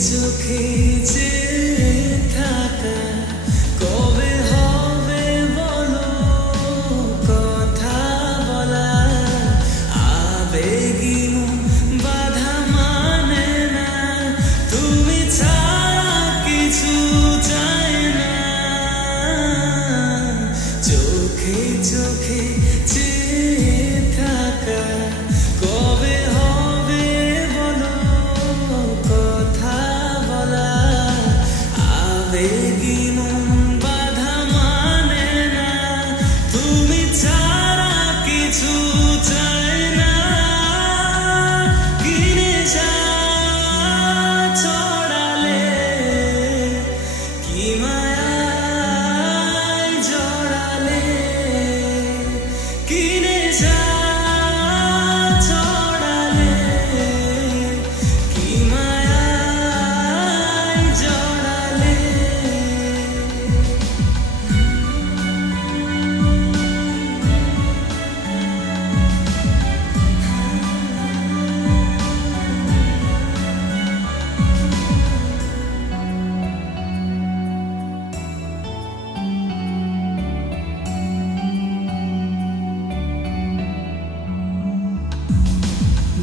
চোখে যে থাকা কবে হবে বলো কথা বলা আবেগী বাধা মানে না তুমি ছাড়া কিছু চাই না চোখে চোখে যে থাকা কবে হবে বলো কথা বলা আবেগী বাধা মানে না তুমি ছাড়া কিছু চাই না কিনে ছড়ালে কি মায়ায় জড়ালে কিনে ছড়ালে কি মায়ায় জড়ালে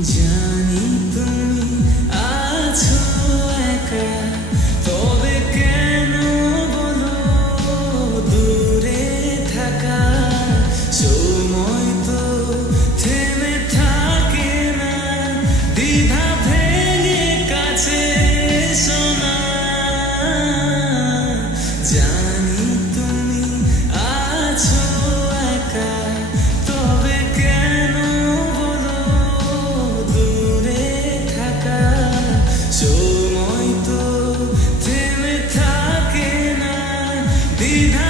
জানি তুমি আছো একা তবে কেন বলো দূরে থাকা সময় তো থেমে থাকে না দ্বিধা ভেঙে কাছে শোনা জানি তুমি আছো একা তবে কেন বলো দূরে থাকা সময় তো থেমে থাকে না দ্বিধা